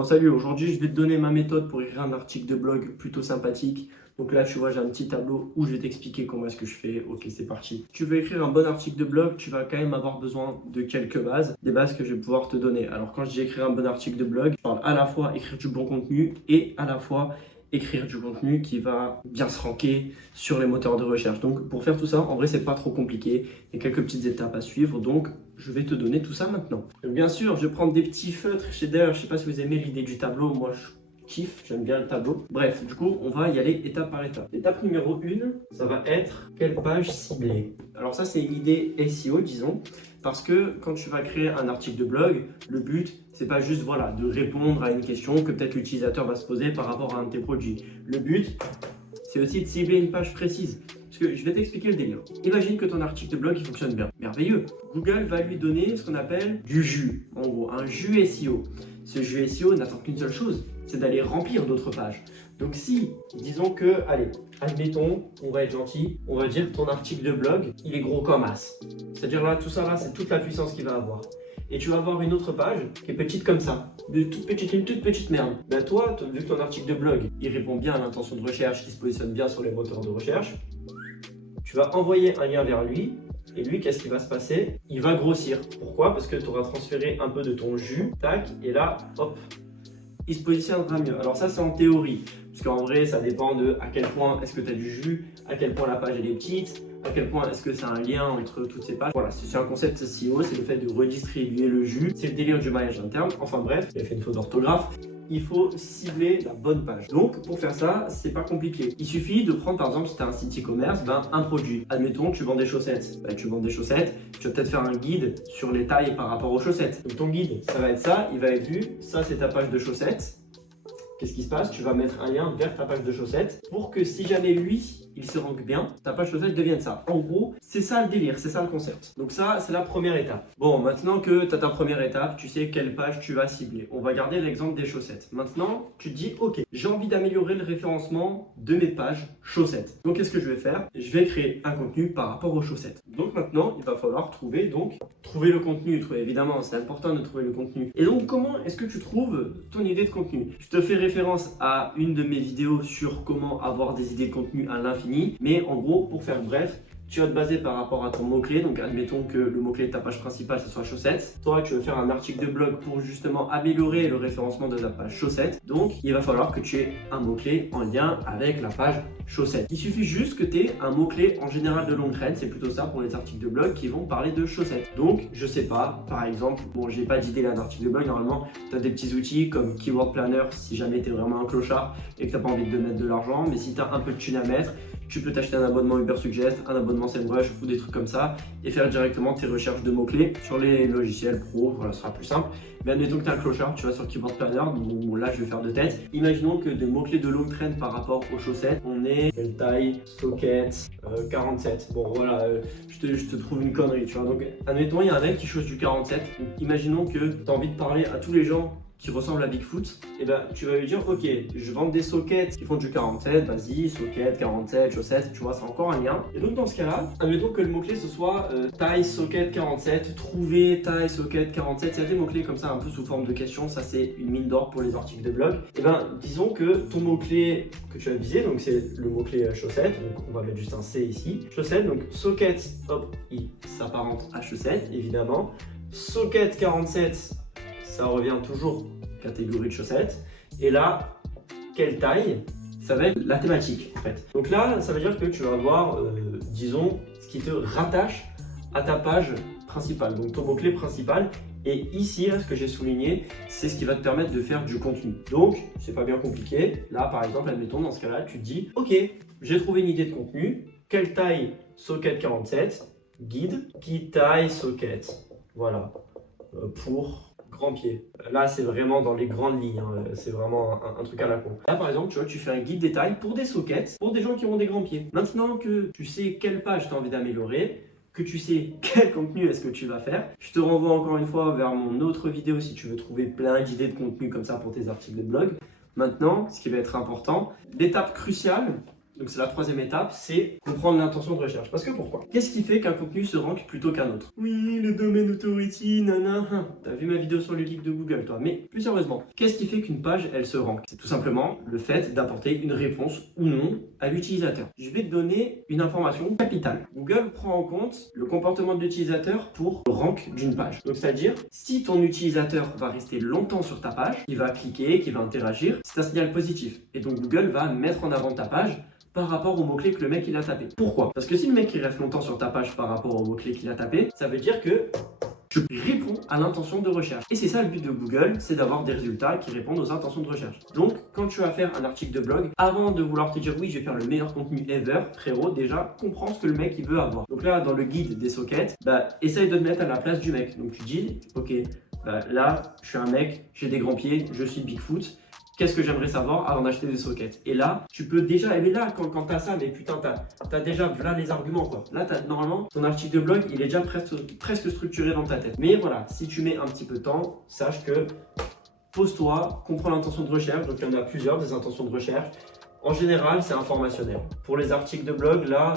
Bon, salut, aujourd'hui je vais te donner ma méthode pour écrire un article de blog plutôt sympathique. Donc là, tu vois, j'ai un petit tableau où je vais t'expliquer comment est-ce que je fais. Ok, c'est parti. Tu veux écrire un bon article de blog, tu vas quand même avoir besoin de quelques bases, des bases que je vais pouvoir te donner. Alors quand je dis écrire un bon article de blog, je parle à la fois écrire du bon contenu et à la fois écrire du contenu qui va bien se ranker sur les moteurs de recherche. Donc pour faire tout ça, en vrai, c'est pas trop compliqué. Il y a quelques petites étapes à suivre, donc je vais te donner tout ça maintenant. Donc, bien sûr, je vais prendre des petits feutres. D'ailleurs, je sais pas si vous aimez l'idée du tableau, moi je kiffe, j'aime bien le tableau. Bref, du coup, on va y aller étape par étape. L'étape numéro 1, ça va être quelle page cibler. Alors ça, c'est une idée SEO, disons, parce que quand tu vas créer un article de blog, le but, c'est pas juste voilà, de répondre à une question que peut-être l'utilisateur va se poser par rapport à un de tes produits. Le but, c'est aussi de cibler une page précise. Parce que je vais t'expliquer le délire. Imagine que ton article de blog il fonctionne bien. Merveilleux. Google va lui donner ce qu'on appelle du jus. En gros, un jus SEO. Ce jus SEO n'attend qu'une seule chose, c'est d'aller remplir d'autres pages. Donc si, disons que, allez, admettons, on va être gentil, on va dire que ton article de blog, il est gros comme as. C'est-à-dire là, tout ça là, c'est toute la puissance qu'il va avoir. Et tu vas avoir une autre page qui est petite comme ça, une toute petite merde. Ben toi, vu que ton article de blog, il répond bien à l'intention de recherche, qui se positionne bien sur les moteurs de recherche, tu vas envoyer un lien vers lui, et lui, qu'est-ce qui va se passer? Il va grossir. Pourquoi? Parce que tu auras transféré un peu de ton jus, tac, et là, hop, il se positionnera mieux. Alors ça, c'est en théorie, parce qu'en vrai, ça dépend de à quel point est-ce que tu as du jus, à quel point la page elle est petite, à quel point est-ce que c'est un lien entre toutes ces pages. Voilà, c'est un concept SEO, c'est le fait de redistribuer le jus, c'est le délire du maillage interne. Enfin bref, il a fait une faute d'orthographe. Il faut cibler la bonne page. Donc, pour faire ça, c'est pas compliqué. Il suffit de prendre, par exemple, si tu as un site e-commerce, un produit. Admettons, tu vends des chaussettes. Tu vends des chaussettes, tu vas peut-être faire un guide sur les tailles par rapport aux chaussettes. Donc, ton guide, ça va être ça, il va être vu. Ça, c'est ta page de chaussettes. Qu'est-ce qui se passe? Tu vas mettre un lien vers ta page de chaussettes pour que si jamais lui, il se rank bien, ta page chaussettes devienne ça. En gros, c'est ça le délire, c'est ça le concept. Donc ça, c'est la première étape. Bon, maintenant que tu as ta première étape, tu sais quelle page tu vas cibler. On va garder l'exemple des chaussettes. Maintenant, tu te dis, ok, j'ai envie d'améliorer le référencement de mes pages chaussettes. Donc qu'est-ce que je vais faire? Je vais créer un contenu par rapport aux chaussettes. Donc maintenant, il va falloir trouver le contenu. Évidemment, c'est important de trouver le contenu. Et donc, comment est-ce que tu trouves ton idée de contenu? Je te fais référence à une de mes vidéos sur comment avoir des idées de contenu à l'infini. Mais en gros, pour faire bref, tu vas te baser par rapport à ton mot-clé. Donc, admettons que le mot-clé de ta page principale, ce soit chaussettes. Toi, tu veux faire un article de blog pour justement améliorer le référencement de ta page chaussettes. Donc, il va falloir que tu aies un mot-clé en lien avec la page chaussettes. Il suffit juste que tu aies un mot-clé en général de longue traîne. C'est plutôt ça pour les articles de blog qui vont parler de chaussettes. Donc, je sais pas, par exemple, bon, j'ai pas d'idée là d'article de blog. Normalement, tu as des petits outils comme Keyword Planner si jamais tu es vraiment un clochard et que tu n'as pas envie de mettre de l'argent. Mais si tu as un peu de thune à mettre, tu peux t'acheter un abonnement Ubersuggest, un abonnement SEMrush ou des trucs comme ça et faire directement tes recherches de mots-clés sur les logiciels pro, voilà, ce sera plus simple. Mais admettons que tu es un clochard, tu vas sur Keyword Planner, bon, là je vais faire de tête. Imaginons que des mots-clés de longue traîne par rapport aux chaussettes, on est quelle taille, socket, 47. Bon voilà, je te trouve une connerie, tu vois. Donc admettons, il y a un mec qui chausse du 47. Donc, imaginons que tu as envie de parler à tous les gens qui ressemble à Bigfoot, et ben tu vas lui dire ok, je vends des sockets qui font du 47, vas-y, socket, 47, chaussettes, tu vois, c'est encore un lien. Et donc dans ce cas-là, admettons que le mot-clé ce soit taille socket 47, trouver taille socket 47, il y a des mots-clés comme ça un peu sous forme de question, ça c'est une mine d'or pour les articles de blog. Et ben disons que ton mot-clé que tu as visé, donc c'est le mot-clé chaussette, donc on va mettre juste un C ici, chaussette, donc socket, hop, il s'apparente à chaussette évidemment, socket 47, ça revient toujours catégorie de chaussettes. Et là, quelle taille? Ça va être la thématique en fait. Donc là, ça veut dire que tu vas avoir, disons, ce qui te rattache à ta page principale, donc ton mot-clé principal. Et ici, là, ce que j'ai souligné, c'est ce qui va te permettre de faire du contenu. Donc, c'est pas bien compliqué. Là, par exemple, admettons, dans ce cas-là, tu te dis, ok, j'ai trouvé une idée de contenu. Quelle taille? Socket 47, guide, qui taille socket? Voilà, pour grand pied. Là, c'est vraiment dans les grandes lignes, hein. C'est vraiment un truc à la con. Là, par exemple, tu vois, tu fais un guide détail pour des sockets, pour des gens qui ont des grands pieds. Maintenant que tu sais quelle page tu as envie d'améliorer, que tu sais quel contenu est-ce que tu vas faire, je te renvoie encore une fois vers mon autre vidéo si tu veux trouver plein d'idées de contenu comme ça pour tes articles de blog. Maintenant, ce qui va être important, l'étape cruciale, Donc c'est la troisième étape, c'est comprendre l'intention de recherche. Parce que pourquoi? Qu'est-ce qui fait qu'un contenu se rank plutôt qu'un autre? Oui, le domaine authority, nanana. T'as vu ma vidéo sur le geek de Google, toi. Mais plus sérieusement, qu'est-ce qui fait qu'une page, elle se rank? C'est tout simplement le fait d'apporter une réponse ou non à l'utilisateur. Je vais te donner une information capitale. Google prend en compte le comportement de l'utilisateur pour le rank d'une page. Donc c'est-à-dire, si ton utilisateur va rester longtemps sur ta page, il va cliquer, qu'il va interagir, c'est un signal positif. Et donc Google va mettre en avant ta page par rapport aux mots-clés que le mec il a tapé. Pourquoi? Parce que si le mec il reste longtemps sur ta page par rapport aux mots-clés qu'il a tapé, ça veut dire que tu réponds à l'intention de recherche. Et c'est ça le but de Google, c'est d'avoir des résultats qui répondent aux intentions de recherche. Donc, quand tu vas faire un article de blog, avant de vouloir te dire oui, je vais faire le meilleur contenu ever, frérot, déjà, comprends ce que le mec il veut avoir. Donc là, dans le guide des sockets, essaye de te mettre à la place du mec. Donc tu dis, ok, là, je suis un mec, j'ai des grands pieds, je suis Bigfoot. Qu'est-ce que j'aimerais savoir avant d'acheter des sockets? Et là, tu peux déjà, mais là, quand tu as ça, mais putain, tu as déjà là les arguments, quoi. Là, normalement, ton article de blog, il est déjà presque structuré dans ta tête. Mais voilà, si tu mets un petit peu de temps, sache que pose-toi, comprends l'intention de recherche. Donc, il y en a plusieurs, des intentions de recherche. En général, c'est informationnel. Pour les articles de blog, là,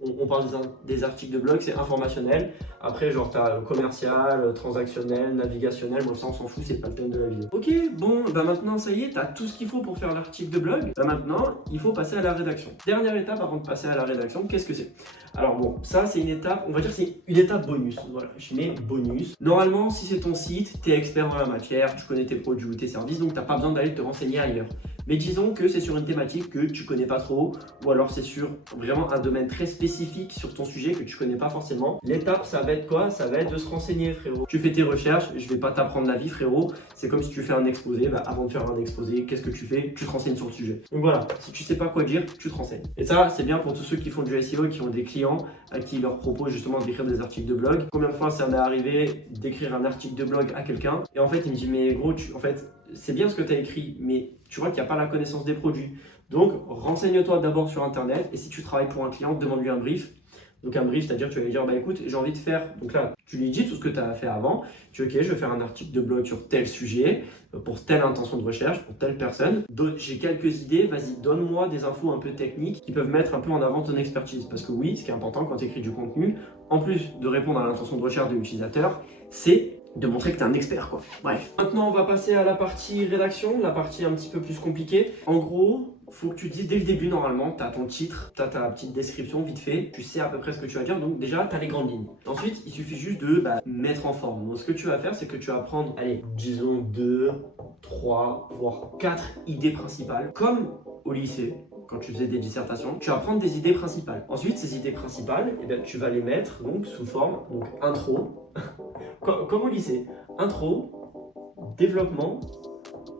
on parle des articles de blog, c'est informationnel. Après, genre, tu as commercial, transactionnel, navigationnel. Bon, ça, on s'en fout, c'est pas le thème de la vidéo. Ok, bon, maintenant, ça y est, tu as tout ce qu'il faut pour faire l'article de blog. Maintenant, il faut passer à la rédaction. Dernière étape avant de passer à la rédaction, qu'est-ce que c'est? Alors bon, ça, c'est une étape, on va dire c'est une étape bonus. Voilà, je mets bonus. Normalement, si c'est ton site, tu es expert dans la matière, tu connais tes produits ou tes services, donc tu n'as pas besoin d'aller te renseigner ailleurs. Mais disons que c'est sur une thématique que tu connais pas trop, ou alors c'est sur vraiment un domaine très spécifique sur ton sujet que tu connais pas forcément. L'étape, ça va être quoi? Ça va être de se renseigner, frérot. Tu fais tes recherches, je vais pas t'apprendre la vie, frérot. C'est comme si tu fais un exposé. Avant de faire un exposé, qu'est-ce que tu fais? Tu te renseignes sur le sujet. Donc voilà, si tu sais pas quoi dire, tu te renseignes. Et ça, c'est bien pour tous ceux qui font du SEO et qui ont des clients à qui ils leur proposent justement d'écrire des articles de blog. Combien de fois ça m'est arrivé d'écrire un article de blog à quelqu'un et en fait il me dit mais gros, en fait c'est bien ce que tu as écrit, mais tu vois qu'il n'y a pas la connaissance des produits. Donc, renseigne-toi d'abord sur Internet et si tu travailles pour un client, demande-lui un brief. Donc, un brief, c'est-à-dire tu vas lui dire, écoute, j'ai envie de faire. Donc là, tu lui dis tout ce que tu as fait avant. Tu dis, ok, je vais faire un article de blog sur tel sujet, pour telle intention de recherche, pour telle personne. J'ai quelques idées, vas-y, donne-moi des infos un peu techniques qui peuvent mettre un peu en avant ton expertise. Parce que oui, ce qui est important quand tu écris du contenu, en plus de répondre à l'intention de recherche de l'utilisateur, c'est de montrer que tu es un expert, quoi. Bref. Maintenant, on va passer à la partie rédaction, la partie un petit peu plus compliquée. En gros, faut que tu dises dès le début, normalement, tu as ton titre, tu as ta petite description vite fait, tu sais à peu près ce que tu vas dire, donc déjà, tu as les grandes lignes. Ensuite, il suffit juste de mettre en forme. Donc, ce que tu vas faire, c'est que tu vas prendre, allez, disons 2, 3, voire 4 idées principales, comme au lycée. Quand tu faisais des dissertations, tu vas prendre des idées principales. Ensuite, ces idées principales, tu vas les mettre donc, sous forme intro, comme au lycée. Intro, développement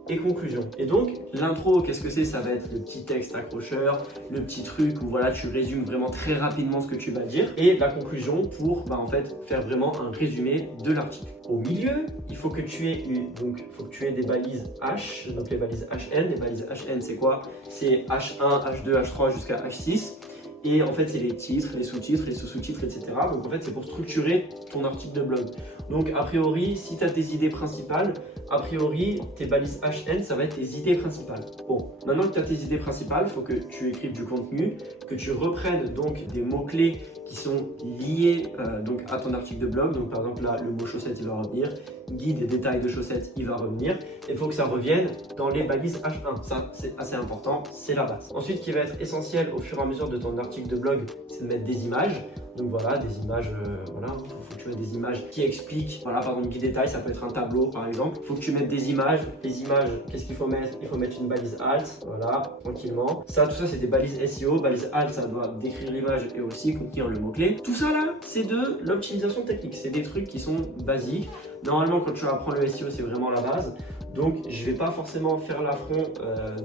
et conclusion. Et donc, l'intro, qu'est-ce que c'est? Ça va être le petit texte accrocheur, le petit truc où voilà, tu résumes vraiment très rapidement ce que tu vas dire. Et la conclusion pour en fait, faire vraiment un résumé de l'article. Au milieu, il faut que tu aies des balises H, donc les balises HN. Les balises HN, c'est quoi? C'est H1, H2, H3 jusqu'à H6. Et en fait, c'est les titres, les sous-titres, les sous-sous-titres, etc. Donc en fait, c'est pour structurer ton article de blog. Donc a priori, si tu as tes idées principales, a priori, tes balises HN, ça va être tes idées principales. Bon, maintenant que tu as tes idées principales, il faut que tu écrives du contenu, que tu reprennes donc des mots-clés qui sont liés donc à ton article de blog. Donc par exemple là, le mot chaussette, il va revenir. Guide et détails de chaussettes, il va revenir. Il faut que ça revienne dans les balises H1. Ça, c'est assez important, c'est la base. Ensuite, ce qui va être essentiel au fur et à mesure de ton article de blog, c'est de mettre des images. Donc voilà, des images, il faut que tu mettes des images qui expliquent. Voilà, par exemple, guide détail, ça peut être un tableau par exemple. Il faut que tu mettes des images. Les images, qu'est-ce qu'il faut mettre? Il faut mettre une balise alt, voilà, tranquillement. Ça, tout ça, c'est des balises SEO. Balise alt, ça doit décrire l'image et aussi contenir le mot-clé. Tout ça là, c'est de l'optimisation technique. C'est des trucs qui sont basiques. Normalement, quand tu apprends le SEO, c'est vraiment la base. Donc, je ne vais pas forcément faire l'affront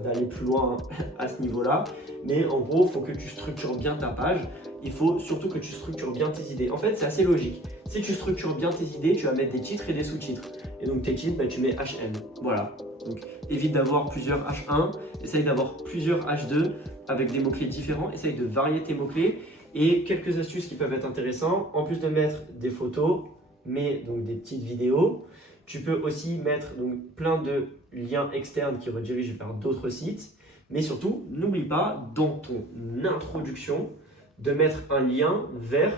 d'aller plus loin à ce niveau-là. Mais en gros, il faut que tu structures bien ta page. Il faut surtout que tu structures bien tes idées. En fait, c'est assez logique. Si tu structures bien tes idées, tu vas mettre des titres et des sous-titres. Et donc, tes titres, tu mets HN. Voilà. Donc, évite d'avoir plusieurs H1. Essaye d'avoir plusieurs H2 avec des mots-clés différents. Essaye de varier tes mots-clés. Et quelques astuces qui peuvent être intéressantes. En plus de mettre des photos, mais donc des petites vidéos, tu peux aussi mettre donc plein de liens externes qui redirigent vers d'autres sites, Mais surtout, n'oublie pas dans ton introduction de mettre un lien vers,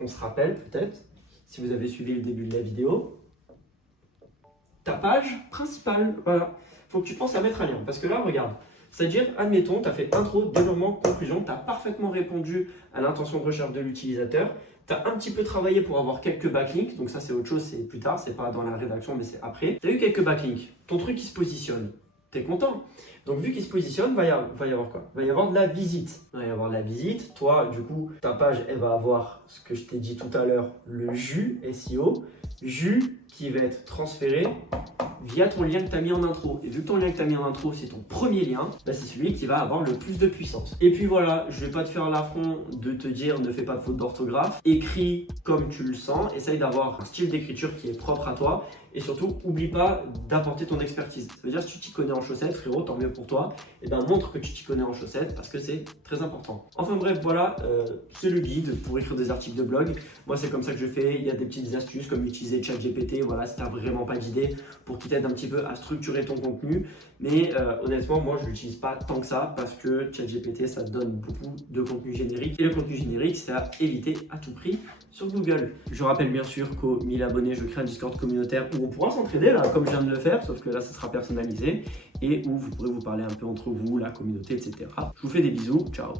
on se rappelle peut-être, si vous avez suivi le début de la vidéo, ta page principale. Voilà. Il faut que tu penses à mettre un lien. Parce que là, regarde, c'est-à-dire, admettons, tu as fait intro, développement, conclusion, tu as parfaitement répondu à l'intention de recherche de l'utilisateur, tu as un petit peu travaillé pour avoir quelques backlinks, donc ça c'est autre chose, c'est plus tard, c'est pas dans la rédaction, mais c'est après. Tu as eu quelques backlinks, ton truc qui se positionne, tu es content. Donc vu qu'il se positionne, va y avoir quoi? Va y avoir de la visite. Va y avoir de la visite. Toi, du coup, ta page, elle va avoir ce que je t'ai dit tout à l'heure, le jus SEO. Jus qui va être transféré via ton lien que tu as mis en intro. Et vu que ton lien que tu as mis en intro, c'est ton premier lien, bah c'est celui qui va avoir le plus de puissance. Et puis voilà, je vais pas te faire l'affront de te dire ne fais pas de faute d'orthographe. Écris comme tu le sens. Essaye d'avoir un style d'écriture qui est propre à toi. Et surtout, oublie pas d'apporter ton expertise. Ça veut dire si tu t'y connais en chaussettes, frérot, tant mieux pour toi. Et ben montre que tu t'y connais en chaussettes parce que c'est très important. Enfin bref, voilà, c'est le guide pour écrire des articles de blog. Moi, c'est comme ça que je fais. Il y a des petites astuces comme utiliser ChatGPT. Voilà, si tu n'as vraiment pas d'idée pour qu'il t'aide un petit peu à structurer ton contenu. Mais honnêtement, moi, je ne l'utilise pas tant que ça parce que ChatGPT, ça te donne beaucoup de contenu générique. Et le contenu générique, c'est à éviter à tout prix sur Google. Je rappelle bien sûr qu'aux 1000 abonnés, je crée un Discord communautaire où on pourra s'entraider, là, comme je viens de le faire, sauf que là, ça sera personnalisé et où vous pourrez vous parler un peu entre vous, la communauté, etc. Je vous fais des bisous. Ciao.